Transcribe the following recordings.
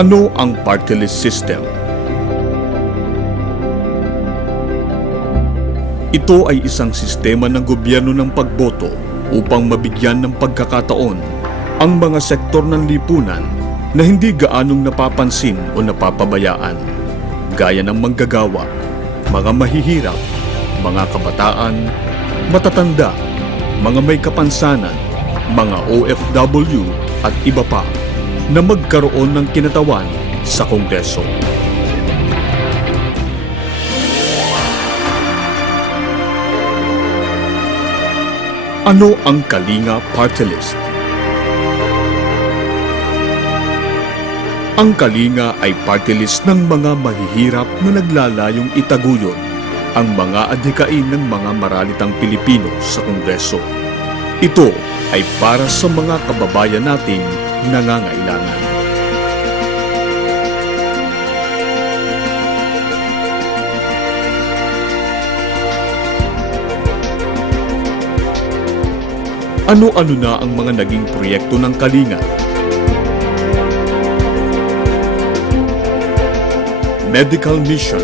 Ano ang party list system? Ito ay isang sistema ng gobyerno ng pagboto upang mabigyan ng pagkakataon ang mga sektor ng lipunan na hindi gaanong napapansin o napapabayaan, gaya ng manggagawa, mga mahihirap, mga kabataan, matatanda, mga may kapansanan, mga OFW at iba pa na magkaroon ng kinatawan sa Kongreso. Ano ang Kalinga Party List? Ang Kalinga ay party list ng mga mahihirap na naglalayong itaguyod ang mga adhikain ng mga maralitang Pilipino sa Kongreso. Ito ay para sa mga kababayan nating nangangailangan. Ano-ano na ang mga naging proyekto ng Kalinga? Medical Mission.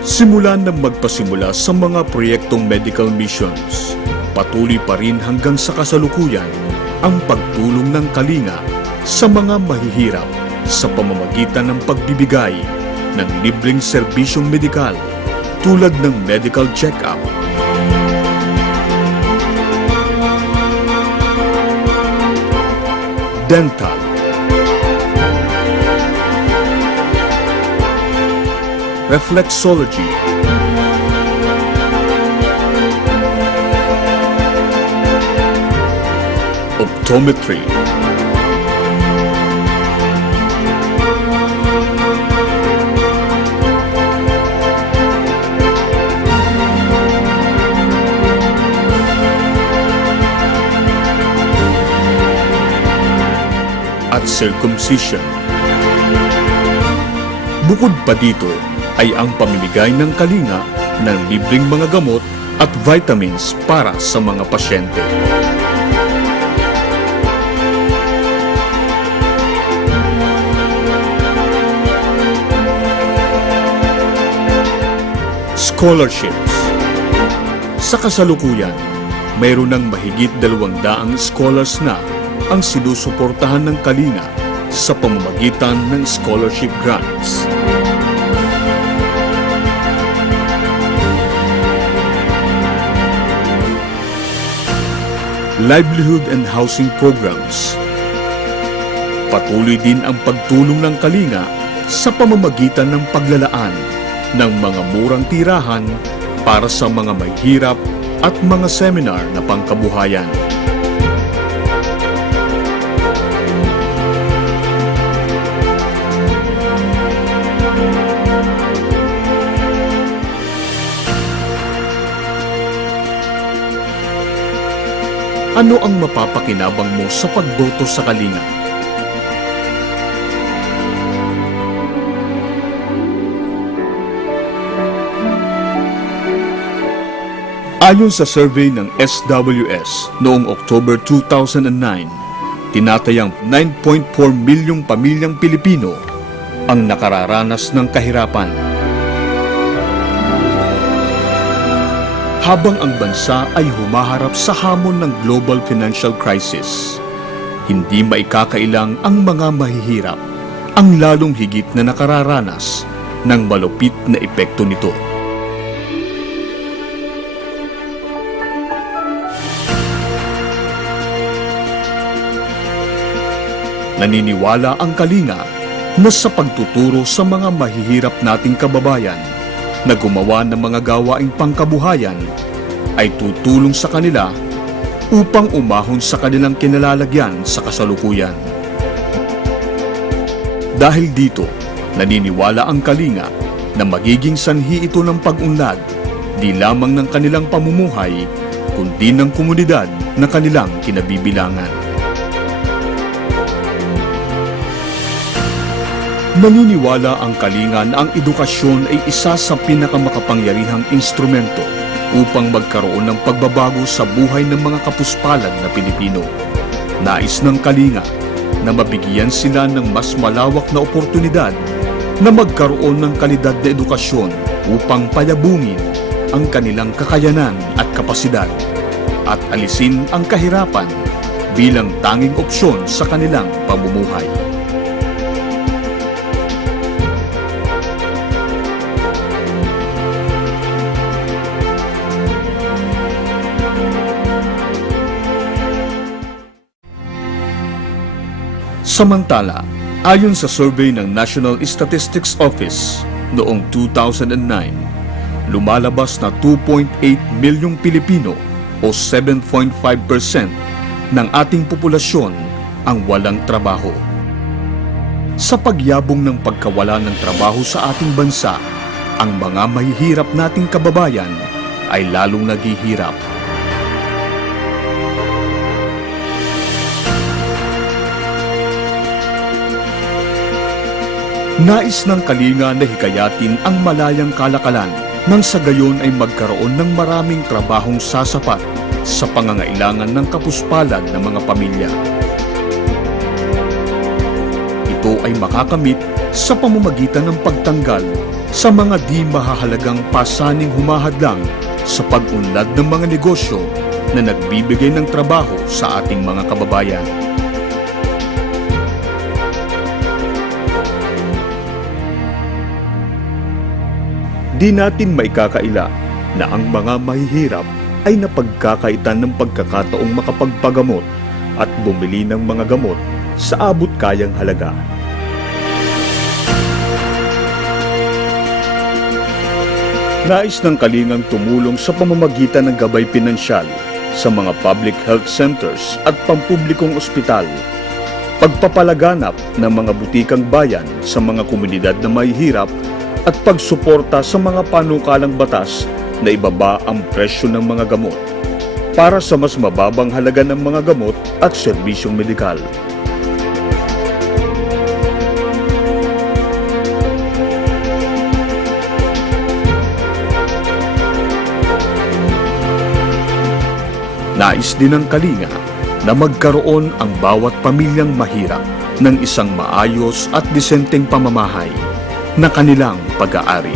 Simulan ng magpasimula sa mga proyektong medical missions, patuloy pa rin hanggang sa kasalukuyan ang pagtulong ng Kalinga sa mga mahihirap sa pamamagitan ng pagbibigay ng libreng serbisyong medikal tulad ng medical check-up, dental, reflexology, optometry, at circumcision. Bukod pa dito ay ang pamimigay ng Kalinga ng libreng mga gamot at vitamins para sa mga pasyente. Scholarships. Sa kasalukuyan, mayroon ng mahigit 200 scholars na ang sinusuportahan ng Kalinga sa pamamagitan ng scholarship grants. Livelihood and housing programs. Patuloy din ang pagtulong ng Kalinga sa pamamagitan ng paglalaan ng mga murang tirahan para sa mga mahihirap at mga seminar na pangkabuhayan. Ano ang mapapakinabang mo sa pagboto sa Kalinga? Ayon sa survey ng SWS noong October 2009, tinatayang 9.4 milyong pamilyang Pilipino ang nakararanas ng kahirapan. Habang ang bansa ay humaharap sa hamon ng global financial crisis, hindi maikakailang ang mga mahihirap ang lalong higit na nakararanas ng malupit na epekto nito. Naniniwala ang Kalinga na sa pagtuturo sa mga mahihirap nating kababayan na gumawa ng mga gawaing pangkabuhayan ay tutulong sa kanila upang umahon sa kanilang kinalalagyan sa kasalukuyan. Dahil dito, naniniwala ang Kalinga na magiging sanhi ito ng pag-unlad di lamang ng kanilang pamumuhay kundi ng komunidad na kanilang kinabibilangan. Naniniwala ang Kalinga na ang edukasyon ay isa sa pinakamakapangyarihang instrumento upang magkaroon ng pagbabago sa buhay ng mga kapuspalan na Pilipino. Nais ng Kalinga na mabigyan sila ng mas malawak na oportunidad na magkaroon ng kalidad na edukasyon upang payabungin ang kanilang kakayanan at kapasidad at alisin ang kahirapan bilang tanging opsyon sa kanilang pamumuhay. Samantala, ayon sa survey ng National Statistics Office noong 2009, lumalabas na 2.8 milyong Pilipino o 7.5% ng ating populasyon ang walang trabaho. Sa pagyabong ng pagkawala ng trabaho sa ating bansa, ang mga mahihirap nating kababayan ay lalong naghihirap. Nais ng Kalinga na hikayatin ang malayang kalakalan nang sa gayon ay magkaroon ng maraming trabahong sasapat sa pangangailangan ng kapuspalan ng mga pamilya. Ito ay makakamit sa pamamagitan ng pagtanggal sa mga di mahahalagang pasaning humahadlang sa pag-unlad ng mga negosyo na nagbibigay ng trabaho sa ating mga kababayan. Di natin maikakaila na ang mga mahihirap ay napagkakaitan ng pagkakataong makapagpagamot at bumili ng mga gamot sa abot kayang halaga. Nais ng Kalingang tumulong sa pamamagitan ng gabay pinansyal sa mga public health centers at pampublikong ospital, pagpapalaganap ng mga butikang bayan sa mga komunidad na mahihirap at pagsuporta sa mga panukalang batas na ibaba ang presyo ng mga gamot para sa mas mababang halaga ng mga gamot at serbisyong medikal. Nais din ng Kalinga na magkaroon ang bawat pamilyang mahirap ng isang maayos at disenteng pamamahay na kanilang pag-aari.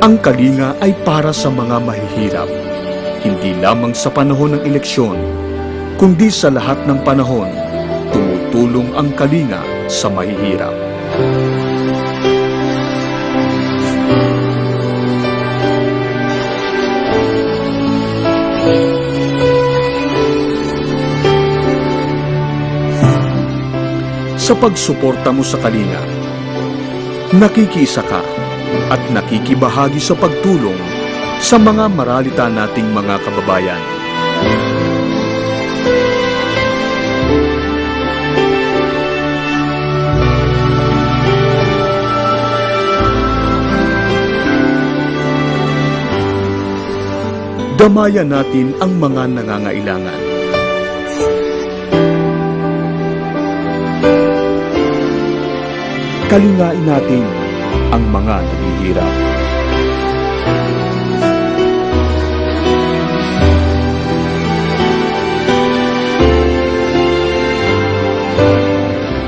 Ang Kalinga ay para sa mga mahihirap, hindi lamang sa panahon ng eleksyon, kundi sa lahat ng panahon, tumutulong ang Kalinga sa mahihirap. Sa pagsuporta mo sa Kalinga, nakikiisa ka at nakikibahagi sa pagtulong sa mga maralita nating mga kababayan. Damayan natin ang mga nangangailangan. Kalingain natin ang mga naghihirap.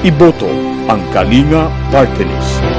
Iboto ang Kalinga Party List.